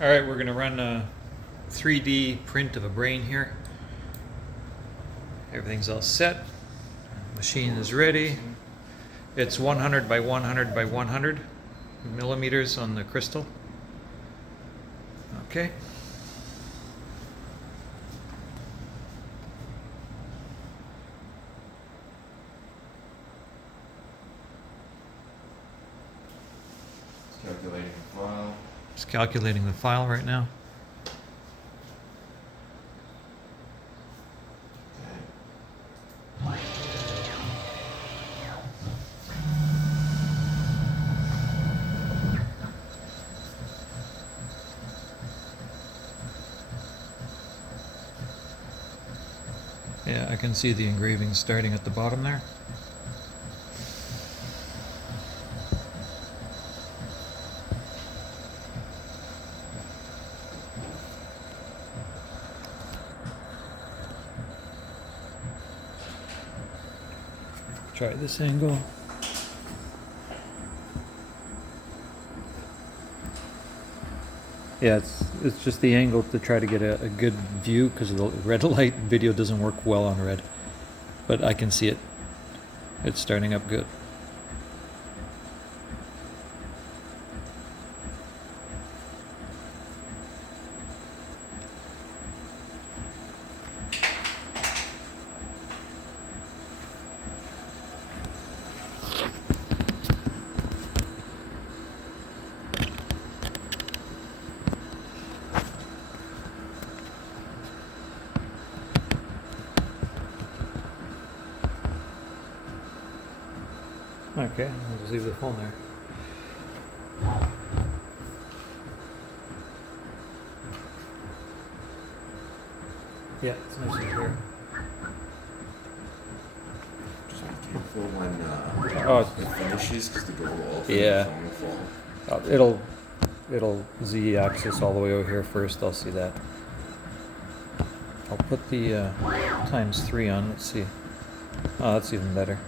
All right, we're going to run a 3D print of a brain here. Everything's all set. Machine is ready. It's 100 by 100 by 100 millimeters on the crystal. Okay. Calculating the file. Just calculating the file right now. Yeah, I can see the engraving starting at the bottom there. Try this angle. Yeah, it's just the angle to try to get a good view because the red light video doesn't work well on red. But I can see it. It's starting up good. Okay, I'll just leave the phone there. Yeah, it's nice and clear. Just be careful when Oh, it finishes because the gold will open yeah. and the phone will fall. It'll z-axis all the way over here first. I'll see that. I'll put the ×3 on. Let's see. Oh, that's even better.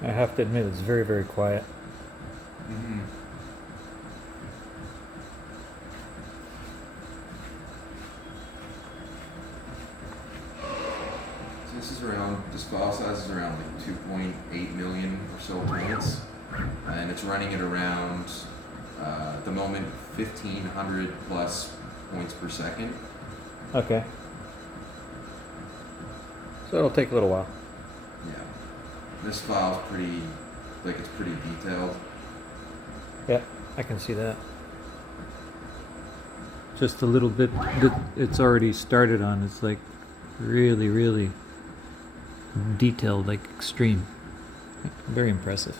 I have to admit, it's very, very quiet. Mm-hmm. So this file size is around like 2.8 million or so points, and it's running at around, at the moment, 1,500 plus points per second. Okay. So it'll take a little while. Yeah. This file's pretty detailed. Yeah, I can see that. Just a little bit that it's already started on. It's like really, really detailed, like extreme. Very impressive.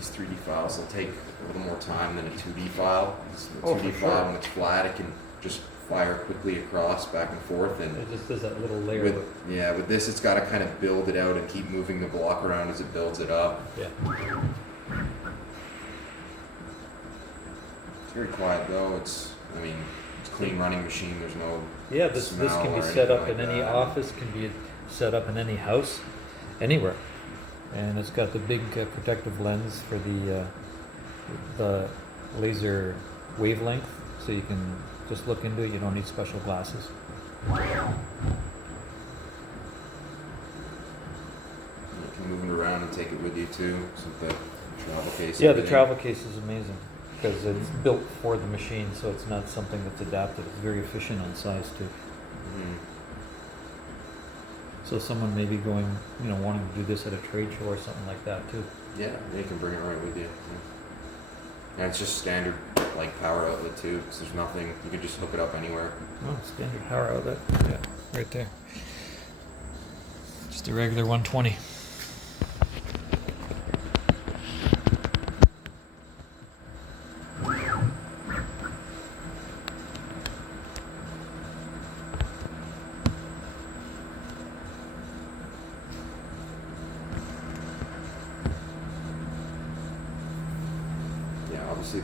these 3D files will take a little more time than a 2D file. A Oh, 2D for file, sure. when it's flat, it can just fire quickly across, back and forth, and It just does that little layer. with this, it's got to kind of build it out and keep moving the block around as it builds it up. Yeah. It's very quiet though. It's a clean running machine. There's no Yeah, this smell can be or set up anything in like any that. office, can be set up in any house, anywhere. And it's got the big protective lens for the laser wavelength, so you can just look into it. You don't need special glasses. You can move it around and take it with you too. So the travel case. Yeah, the everything. travel case is amazing because it's built for the machine, so it's not something that's adapted. It's very efficient on size too. Mhm. So someone may be going, wanting to do this at a trade show or something like that too. Yeah, you can bring it right with you. Yeah. And it's just standard like power outlet too, because there's nothing. You can just hook it up anywhere. Oh, standard power outlet. Yeah, right there. Just a regular 120. Yeah, obviously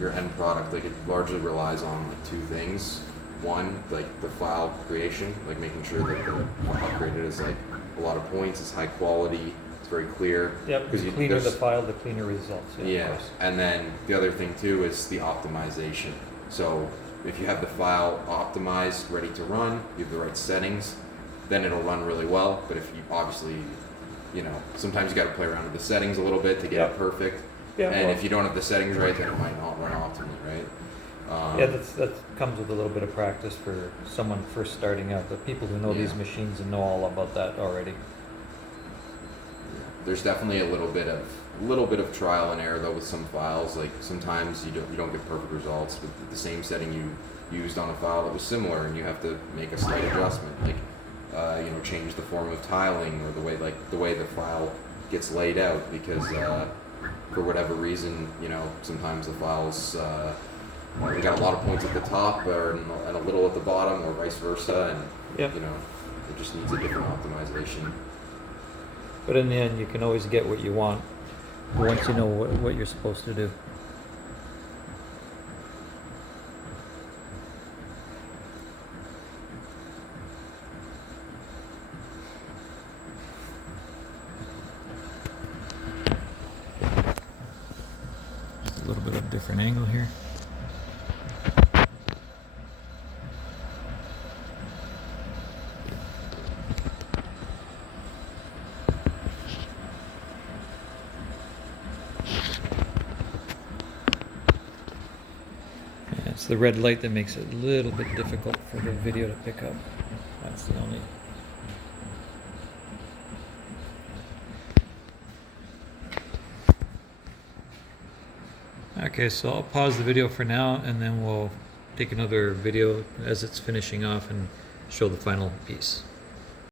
your end product, like it largely relies on like two things. One, like the file creation, like making sure that the file created is like a lot of points, it's high quality, it's very clear. Yep, the cleaner the file, the cleaner results. Yeah, Yeah, of course. and then the other thing too is the optimization. So if you have the file optimized, ready to run, you have the right settings, then it'll run really well. But if you obviously, sometimes you got to play around with the settings a little bit to get Yep. it perfect. Yeah, And well, if you don't have the settings right, then it might not run optimally, right? yeah, that comes with a little bit of practice for someone first starting out. The people who know these Yeah. machines and know all about that already. There's definitely a little bit of trial and error though with some files. Like sometimes you don't get perfect results with the same setting you used on a file that was similar, and you have to make a slight adjustment, like change the form of tiling or the way the file gets laid out, because for whatever reason, sometimes the files they got a lot of points at the top and a little at the bottom, or vice versa, and Yep. it just needs a different optimization. But in the end, you can always get what you want once you know what you're supposed to do. Just a little bit of a different angle here. Yeah, it's the red light that makes it a little bit difficult for the video to pick up. That's the only. Okay, so I'll pause the video for now, and then we'll take another video as it's finishing off and show the final piece.